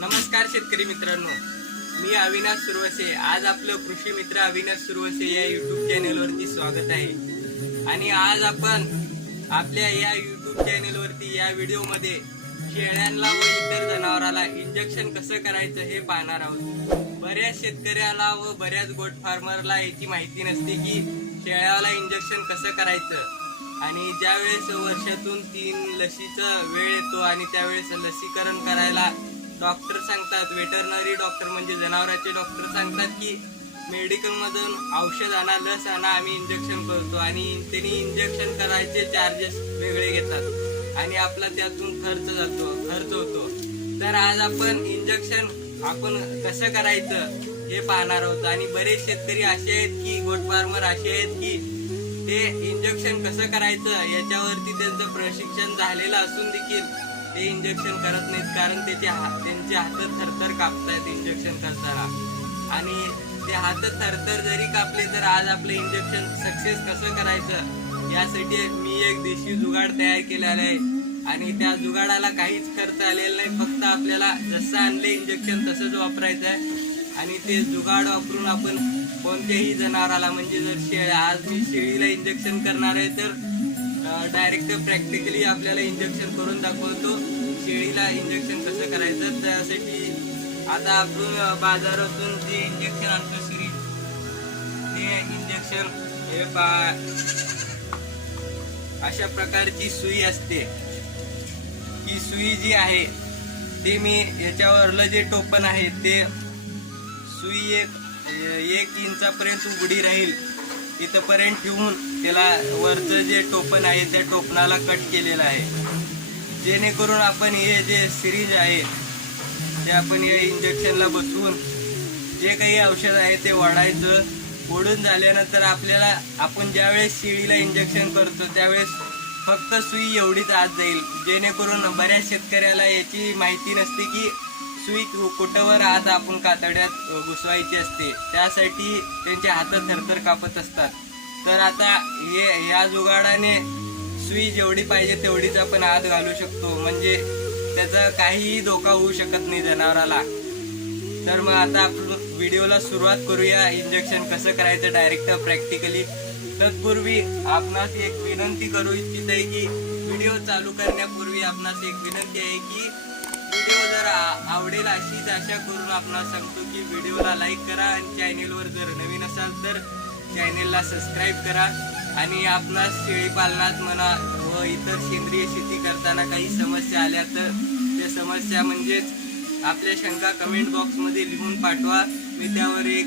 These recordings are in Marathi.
नमस्कार शेतकरी मित्रांनो, मी अविनाश सुरवसे। आज आपलं कृषी मित्र अविनाश सुरवसे या युट्यूब चॅनेलवरती स्वागत आहे। आणि आज आपण आपल्या या युट्यूब चॅनेलवरती या व्हिडिओमध्ये शेळ्यांना व इतर जनावराला इंजेक्शन कसं करायचं हे पाहणार आहोत। बऱ्याच शेतकऱ्याला व बऱ्याच गोट फार्मरला याची माहिती नसते की शेळ्याला इंजेक्शन कसं करायचं। आणि ज्यावेळेस वर्षातून 3 लसीचा वेळ येतो आणि त्यावेळेस लसीकरण करायला डॉक्टर सांगतात, वेटरनरी डॉक्टर म्हणजे जनावरांचे डॉक्टर सांगतात की मेडिकल मधून औषध आणा, लस आणा, आम्ही इंजेक्शन करतो। आणि त्यांनी इंजेक्शन करायचे चार्जेस वेगळे घेतात आणि आपला त्यातून खर्च होतो। तर आज आपण इंजेक्शन कसं करायचं हे पाहणार आहोत। आणि बरेच शेतकरी असे आहेत की गोट फार्मर असे आहेत की ते इंजेक्शन कसं करायचं याच्यावरती त्यांचं प्रशिक्षण झालेलं असून देखील ते इंजेक्शन करत नाहीत, कारण त्यांचे हात थरथर कापतायत इंजेक्शन करताना। आणि ते हात थरथर जरी कापले तर आज आपलं इंजेक्शन सक्सेस कसं करायचं यासाठी मी एक देशी जुगाड तयार केलेला आहे। आणि त्या जुगाडाला काहीच खर्च आलेला नाही, फक्त आपल्याला जसं आणले इंजेक्शन तसंच वापरायचं आहे। आणि ते जुगाड वापरून आपण कोणत्याही जनावराला, म्हणजे जर आज मी शेळीला इंजेक्शन करणार आहे तर डायरेक्ट प्रॅक्टिकली आपल्याला इंजेक्शन करून दाखवतो शेळीला इंजेक्शन कसं करायचं। त्यासाठी आता आपण बाजारातून जे इंजेक्शन आणतो सिरीज, ते इंजेक्शन हे अशा प्रकारची सुई असते। ही सुई जी आहे ते मी याच्यावरलं जे टोपण आहे ते सुई एक इंचापर्यंत उघडी राहील इथपर्यंत ठेवून त्याला वरचं जे टोपण आहे त्या टोपणाला कट केलेलं आहे, जेणेकरून आपण हे जे सिरीज आहे ते आपण या इंजेक्शनला बसवून जे काही औषध आहे ते ओढायचं। ओढून झाल्यानंतर आपण ज्यावेळेस शेळीला इंजेक्शन करतो त्यावेळेस फक्त सुई एवढीच आत जाईल, जेणेकरून बऱ्याच शेतकऱ्याला याची माहिती नसते की सुई कुठवर आत आपण कातड्यात घुसवायची असते, त्यासाठी त्यांचे हात थरथर कापत असतात। तर आता या जुगाडाने सुई जेवढी पाहिजे तेवढीच आपण आत घालू शकतो, म्हणजे त्याचा काहीही धोका होऊ शकत नाही जनावराला। तर मग आता आपण व्हिडिओला सुरुवात करूया इंजेक्शन कसं करायचं डायरेक्ट प्रॅक्टिकली। तत्पूर्वी आपणास एक विनंती करू इच्छित आहे की व्हिडिओ चालू करण्यापूर्वी आपणास एक विनंती आहे की व्हिडिओ जर आवडेल अशीच आशा करून आपणास सांगतो की व्हिडिओला लाईक करा आणि चॅनेलवर जर नवीन असाल तर चॅनेलला सबस्क्राईब करा। आणि आपणास शेळी पालनात म्हणा व इतर सेंद्रिय शेती करताना काही समस्या आल्या तर त्या समस्या म्हणजेच आपल्या शंका कमेंट बॉक्समध्ये लिहून पाठवा, मी त्यावर एक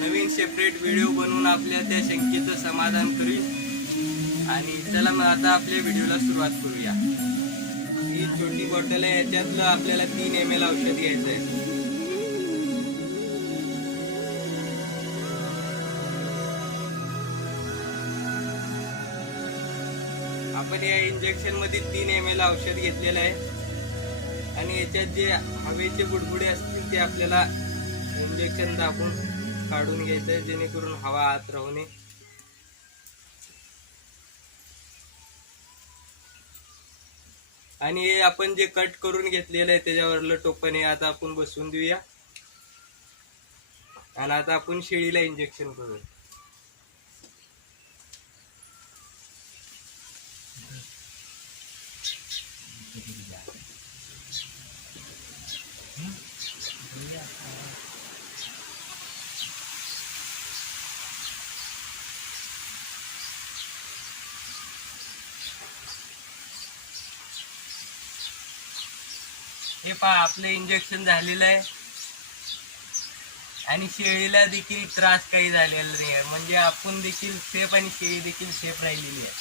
नवीन सेपरेट व्हिडिओ बनवून आपल्या त्या शंकेचं समाधान करीन। आणि चला मग आता आपल्या व्हिडिओला सुरुवात करूया। ही छोटी बॉटल आहे, याच्यातलं आपल्याला 3 ml औषध घ्यायचं आहे। आपण या इंजेक्शन मध्ये 3 ml औषध घेतलेलं आहे। आणि याच्यात जे हवेचे बुडबुडे असतील ते आपल्याला इंजेक्शन दाबून काढून घ्यायचं आहे, जेणेकरून हवा आत राहू नये। आणि हे आपण जे कट करून घेतलेलं आहे त्याच्यावरलं टोपण हे आता आपण बसवून देऊया। आणि आता आपण शेळीला इंजेक्शन करू। हे पहा आपलं इंजेक्शन झालेलं आहे आणि शेळीला देखील त्रास काही झालेला नाही आहे, म्हणजे आपण देखील सेफ आणि शेळी देखील सेफ राहिलेली आहे।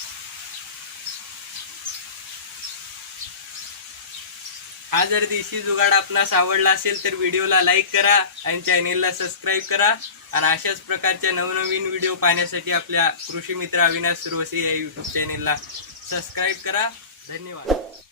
हा जर देशी जुगाड आपणास आवडला असेल तर व्हिडिओला लाईक करा आणि चॅनेलला सबस्क्राईब करा। आणि अशाच प्रकारच्या नवनवीन व्हिडिओ पाहण्यासाठी आपल्या कृषी मित्र अविनाश सुरवसे या युट्यूब चॅनेलला सबस्क्राईब करा। धन्यवाद।